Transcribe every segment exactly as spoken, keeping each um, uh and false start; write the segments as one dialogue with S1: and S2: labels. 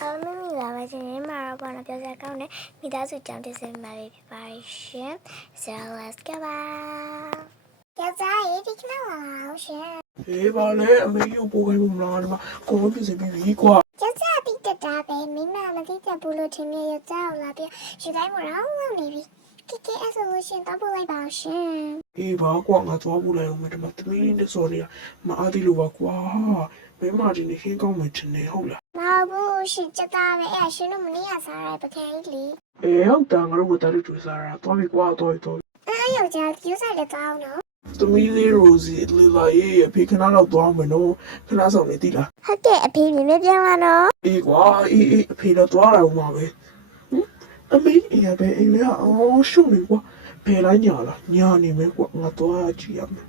S1: အားလုံးမင်္ဂလာပါရှင်မှာတော့ဘာလို့ပြောစရာကောင်းလဲမိသားစုကြောင့်တင်ဆက်မှာလေးဖြစ်ပါရှင် So let's go ပါကြောက်စားရေးဒီကနေ့လာအောင်ရှင်
S2: ဟေးပါလေအမေရုပ်ပိုးခိုင်းလို့မလားဒီမှာကိုယ်ဖြစ်စီပြီးပြီကွာ
S1: ကြောက်စားတိတက်တာပဲမိမမတိတက်ဘူးလို့ထင်နေရကြောက်လာပြယူတိုင်းမရောင်းလို့နေပြီကဲကဲအဲ့ဆိုလို့ရှင်တော့ပို့လိုက်ပါရှင်
S2: ဟေးပါကွာငါသွားပို့လိုက်အောင်မယ်ဒီမှာသမီးလေးနဲ့စော်တွေကမအားသေးလို့ပါကွာမင်းမဒီနေ့ခင်းကောင်းမှထင်နေဟုတ်လား
S1: မဟုတ်ဘူးရှင်ကြောက်တာပဲအဲ့ရှင်တို့မနေ့ကစားရပကံကြီးလေ
S2: အေးဟုတ်တာငါတို့ကတားလို့တွေ့စားတာသွားပြီကွာသွားပြီသွားပြီ
S1: အဲ့ယောက်ျားကျူးစားတဲ့ကောင်းနော်
S2: သမီးလေးရိုစီလေးလာရေးအဖေခဏတော့သွားမယ်နော်ခဏဆောင်နေတိလား
S1: ဟုတ်ကဲ့အဖေမြင်မြင်ပြန်လာနော်
S2: အေးကွာအေးအေးအဖေတော့သွားလာဦးမှာပဲဟင်အမေအေးပဲအေးလေအော်ရှုံနေကွာဖယ်လိုက်ညာလားညာနေမယ်ကွာငါသွားကြည့်ရမယ်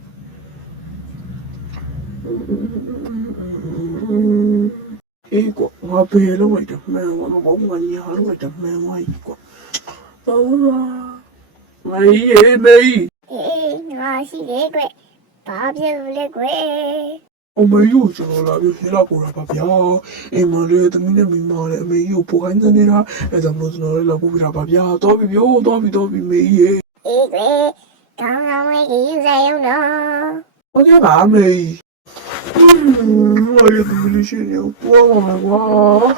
S2: အေးကွာငါဖယ်လို့လိုက်တယ်မှန်တော့ဘာမှညာလို့လိုက်တယ်မှန်ဝိုင်းကွာတော့မေးရေမေး
S1: အေးငါရှိတယ်ကွဘာဖြစ်လို့လဲကွ
S2: အမေယူကျွန်တော်လာပြီးခေလာပေါ်တာပါဗျာအိမ်မလေးသမီးနဲ့မိမလေးအမေယူပိုခိုင်းနေနေတာအဲဒါမျိုးကျွန်တော်လည်းလာပို့ပြတာပါဗျာတော့ပြီဗျို့တော့ပြီတော့ပြီမေးရေ
S1: အေးကွကောင်းကောင်းလေးယူစားရုံတော့
S2: โอเคပါမေးဟင်းဘာလို့ဒီလိုရှိနေကွာမကွာ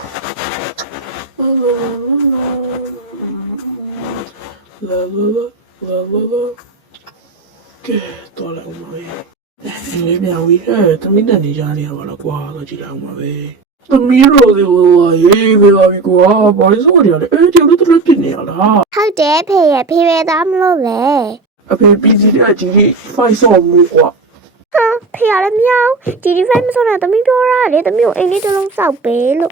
S2: လာလာလာလာလာကဲတော်လာဦးမေးဒီလေးပြန်ဝီးအဲသမီးနဲ့နေကြနေရပါလားကွာတော့ကြည့်လိုက်အောင်ပါပဲသမီးတို့ဒီလိုရေးပေးပါပြီကွာဘာလို့ဆိုရလဲအဲ့ဒီလိုတူတူနေရလား
S1: ဟုတ်တယ်ဖေရဖေပဲသားမလို့လေ
S2: အဖေပြီးစီတဲ့အကြီးကြီးဖိုင်ဆော့မှုကွာ
S1: ဟာဖေရလည်းမရဘူးဒီဒီဖိုင်မဆော့နဲ့သမီးပြောတာလေသမီးကိုအိမ်လေးတစ်လုံးစောက်ပေးလို့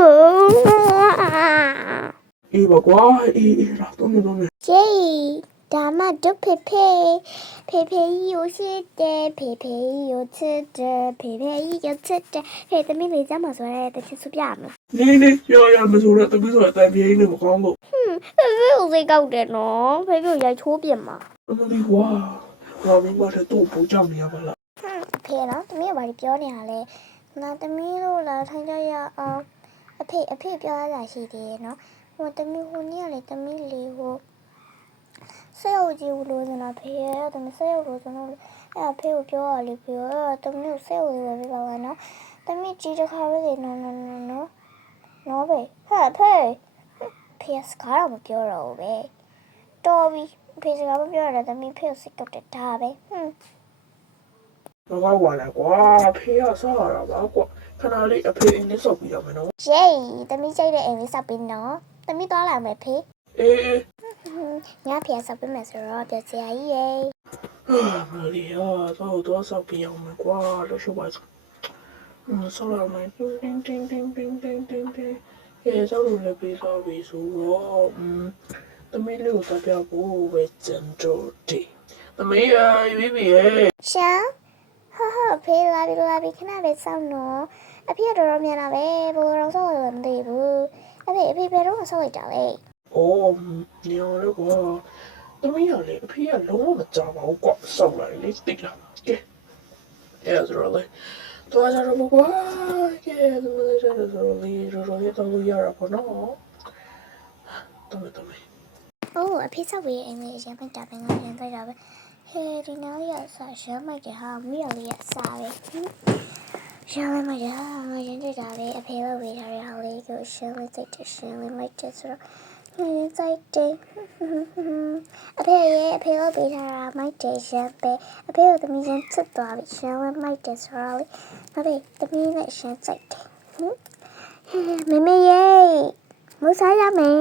S2: အေးပါကွာအေးအေးတော့တော့တော့
S1: ဂျေးဒါမှဒုဖေဖေဖေဖေယူရှိတယ်ဖေဖေယူချစ်တယ်ဖေဖေယူချစ်တယ်ဟဲ့သမီးလေးကြမှာဆိုရဲတချစ်စပြမလား
S2: နေနေရောရမဆိုတော့သမီးဆိုအတန်ပြေးနေမကောင်းဘူး
S1: ဟွန်းဖေဖေကိုစိတ်ကောက်တယ်နော်ဖေဖေကိုရိုက်ချိုးပြင်မှာ
S2: အမလီကွာငါမင်းကတော့ပူကြနေရပါလား
S1: ဟွန်းဖေနော်သမီးကဘာပြောနေရလဲငါသမီးတို့လာထိုင်ကြရအောင်အဖေအဖေပြောရတာရှိသေးရဲ့နော်ဟိုသမီးဟိုနေ့ကလေသမီးလေးဟိုဆဲကိုကြည့်လို့ကျွန်တော်ဖေရတဲ့ဆဲကိုကျွန်တော်အဲ့ဖေကိုပြောရလေပြောတမီးကိုဆဲကိုပဲပြောပါနော်တမီးကြည့်တခါပဲနော်နော်နော်နော်နော်ပဲဟာဖေဖေစကားတော့မပြောတော့ဘူးပဲတော်ပြီဖေစကားမပြောရတော့တမီးဖေကိုစိတ်ကောက်တယ်ဒါပဲဟွန်း
S2: ဘာကွာလဲကွာဖေရဆော့ရတာပါကွာခဏလေးအဖေအင်းလေးဆော့ပြရမယ်နော်
S1: ဂျေးတမီးကြိုက်တဲ့အိမ်လေးဆော့ပြီးနော်တမီးသွားလာမယ်ဖေ
S2: အေး
S1: ညဖေဆော့ပြီးမယ်ဆိုတော့ပြောစရာကြီးရေ
S2: မလီယာတော့တော့ဆော့ပြအောင်မယ်ကွာလို့ဆိုပါစို့ဆော့ရမယ်တင်းတင်းတင်းတင်းတင်းတင်းတင်းရေဆော့လို့လည်းပြီးသွားပြီဆိုတော့သမီးလေးကိုတပြဖို့ပဲစံတော့တယ်သမီးရဲ့ဘီဘီရဲ့
S1: ရှာဟာဟာဖေးလာပြီလာပြီခဏပဲစောင့်နော်အဖေတော်တော်မြန်လာပဲဘယ်လိုဆော့လို့မသိဘူးအဖေအဖေဘယ်တော့ဆော့လိုက်တာလဲ
S2: အော်ညောင်လို့ကွာသမီးရလေအဖေကလုံးဝမကြောက်ပါဘူးကွာဆောက်လိုက်လေတိတ်လာကဲအဲဆိုတော့လေတော့ကြတော့ကွာကဲသမီးကျတော့ဆိုလေရောရောရတော့ရရပါတော့တော်တော်တော်
S1: အိုးအဖေဆောက်ပြီးအိမ်လေးရမ်းတာပဲငါပြန်လိုက်တာပဲဟဲဒီနောက်ရဆာရှမ်းမိုက်တယ်ဟာမိရလေးရစားပဲရှမ်းလေးမိုက်တယ်ဟာငါရမ်းတာပဲအဖေကဝေးထားတဲ့ဟာလေးကိုရှမ်းလေးစိတ်တယ်ရှမ်းလေးမိုက်တယ်ဆိုတော့ဟင်းစိတ်တယ်အဖေရဲ့အဖေကပေးထားတာမိုက်တယ်ရှမ်းပဲအဖေကသမီးချင်းချစ်သွားပြီရှမ်းလေးမိုက်တယ်ဆိုတော့လေအဖေသမီးနဲ့ရှမ်းစိတ်တယ်မမေရဲ့မစားရမယ်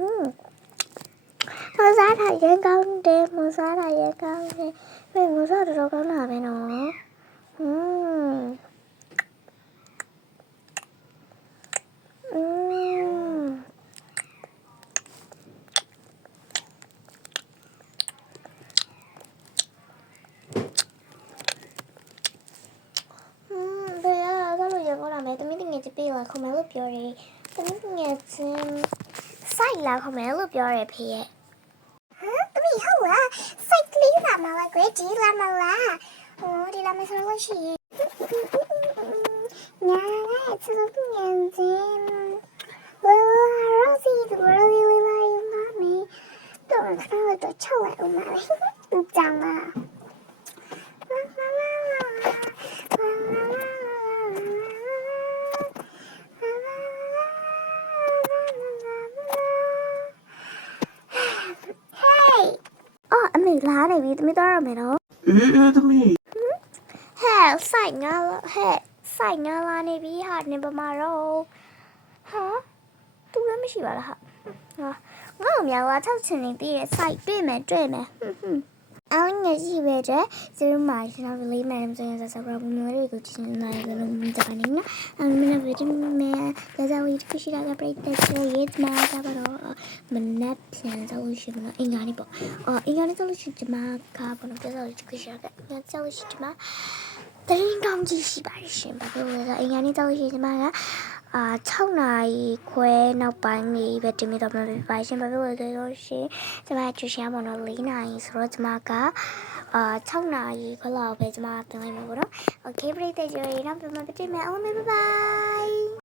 S1: မစားတာရန်ကောင်းတယ်မစားတာရန်ကောင်းတယ်မင်းမစားတော့ကောင်းလာပဲနော်ဟွန်းอืมတမီးတငယ်ချင်းပြေးလာခေါ်မယ်လို့ပြောတယ်တမီးတငယ်ချင်းစိုက်လာခေါ်မယ်လို့ပြောတယ်ဖေရဲ့ဟမ်တမီးဟုတ်လားစိုက်ကလေးလာမလားကွယ်ဒီလာမလားဟိုဒီလာမဆိုလို့ရှိရင်ညာလိုက်စလုံးတငယ်ချင်းချုပ်လိုက်ဦးမှာပဲကြောင်လားအော်အမေလာနေပြီသမီးသွားရမယ်နော်
S2: အေးအေးသမီး
S1: ဟဲ့ဆိုင်ငါဟဲ့ဆိုင်ငါလာနေပြီဟာနေပမာတော့ဟာသူလည်းမရှိပါလားဟာငါငါ့မြောက်ကထောက်ချင်နေပြီးရဲ့ဆိုင်တွေ့မယ်တွေ့မယ်ဟွန်းဟွန်းအောင်းနေရှိပဲတဲ့ကျေးဇူးပါရှင်တော်လေးမှန်ဆိုရင်ဆက်ပြီးဘုံမျိုးတွေကိုချင်နေတယ်လို့မြင်ကြပါနေနော်အမင်းဗီဒီယိုမှာကြာကြာဝီခရှိတာကပြိတ္တရဲ့ရေးမှာကြပါတော့မနက်ပြန်တော့ရှိမလားအင်္ဂါနေ့ပေါ့အော်အင်္ဂါနေ့ဆိုလို့ရှိချင်မှာကဘာလို့ကြာကြာဝီခရှိတာကကြာကြာဝီရှိချင်မှာတင်းကောင်းကြီးရှိပါတယ်ရှင်ဘာလို့လဲဆိုအင်္ဂါနေ့ကြောက်ရှိချင်မှာကအာ6နာရီခွဲနောက်ပိုင်းနေပဲတင်ပြတော့မှာပါရှင်ဘာလို့လဲဆိုတော့ရှင်ကျွန်မချူရှာမနော်၄နာရီဆိုတော့ကျွန်မကအာ6နာရီခလောက်ပဲကျွန်မတင်လိုက်မှာပေါ့နော်โอเคပြည့်တဲ့ကြရရင်တော့ပြန်မပြည့်မယ်အောင်မယ်ဘိုင်ဘိုင်